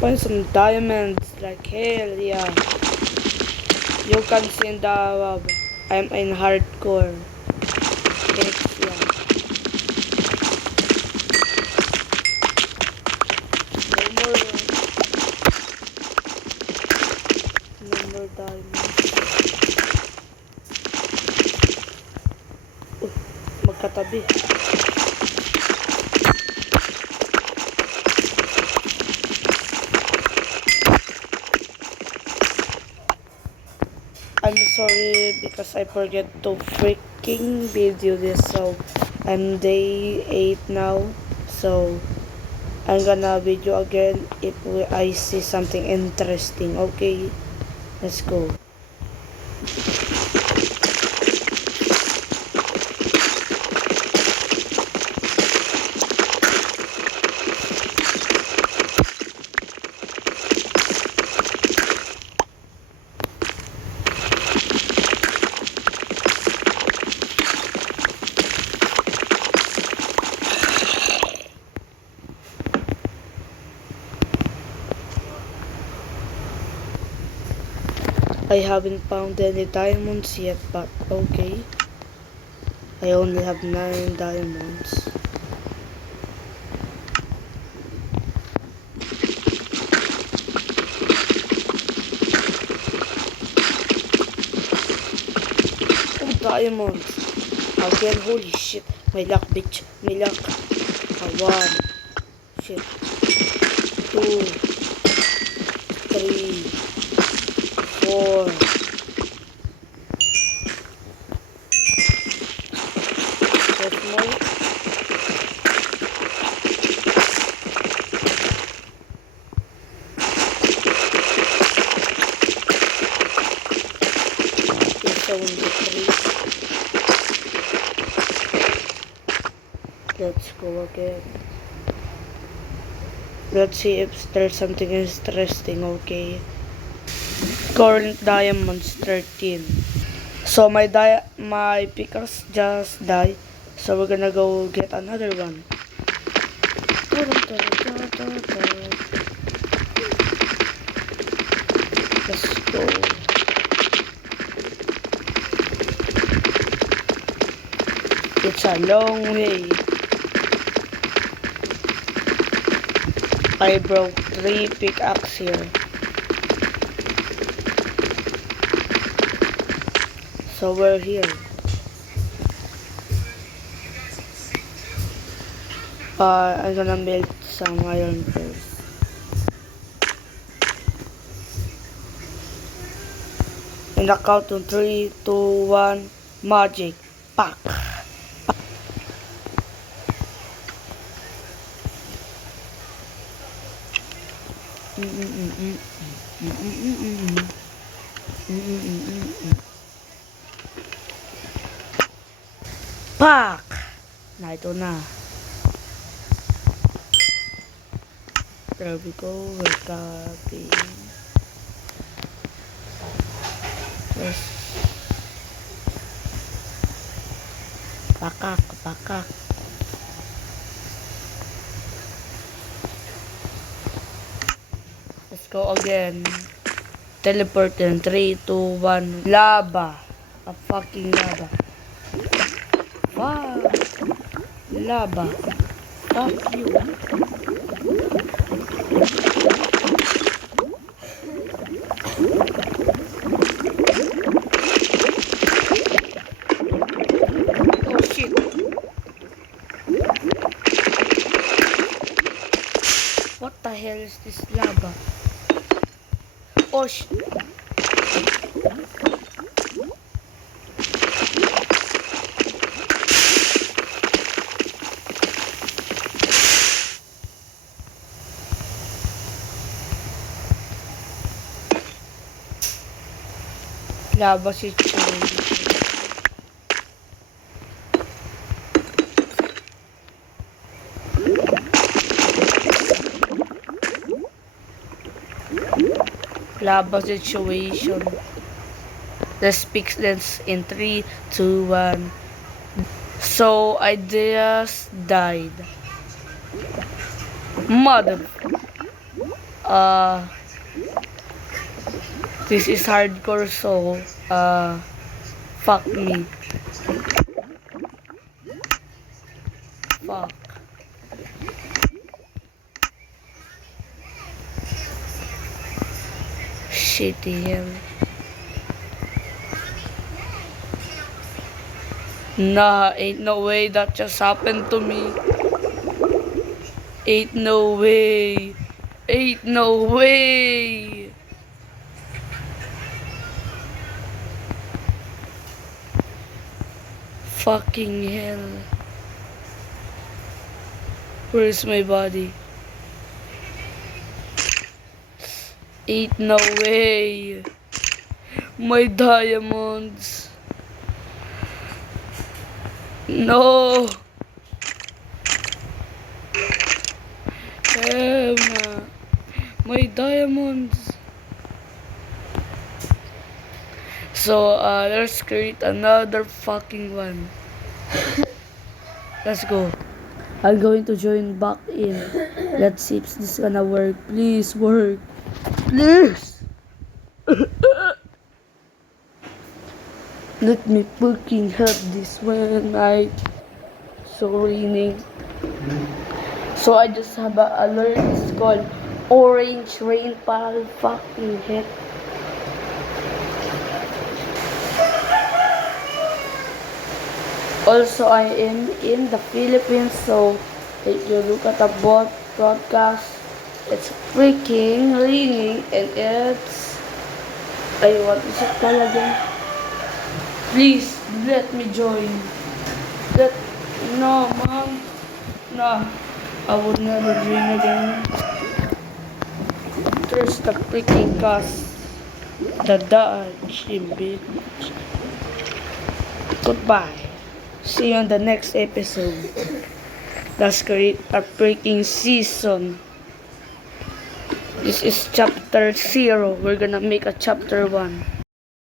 find some diamonds. Like hell yeah. You can see in the I'm in hardcore. It's, yeah. No more diamonds. Magkatabi. I'm sorry because I forget to freaking video this. So I'm day 8 now. So I'm gonna video again if I see something interesting. Okay, let's go. I haven't found any diamonds yet, but okay. I only have 9 diamonds. Oh, diamonds! Again, holy shit. My luck, bitch. My luck. 1. Shit. 2. 3. 4. There's more. It's only 3. Let's go again. Let's see if there's something interesting, okay? Current diamonds 13. So my pickaxe just died. So we're gonna go get another one. Let's go. It's a long way. I broke 3 pickaxes here. So we're here. I'm gonna melt some iron first. In the count of 3, 2, 1, magic. Pack. Pack! Na, ito na. There we go. We're copying. Yes. Pakak, pakak. Let's go again. Teleport in 3, 2, 1. Lava. A fucking lava. Wow. Lava. Fuck you. Oh shit. What the hell is this lava? Oh shit. Lava situation. Lava situation. Let's fix this in 3, 2, 1. So I just died. Mother. uh, this is hardcore, so, fuck me. Fuck. Shitty hell. Nah, ain't no way that just happened to me. Ain't no way. Ain't no way. Fucking hell. Where's my body? Ain't no way. My diamonds. No. Hell nah. My diamonds. So, let's create another fucking one. Let's go. I'm going to join back in. Let's see if this gonna work. Please work. Please. Let me fucking have this one night. So raining. So I just have a alert. It's called orange rainfall. Fucking heck. Also, I am in the Philippines, so if you look at the broadcast, it's freaking raining and it's... I want to sit talaga. Please, let me join. No, mom. No, I would never join again. There's the freaking cast. The Dodge, bitch. Goodbye. See you on the next episode. Let's create a freaking season. This is chapter 0. We're gonna make a chapter 1.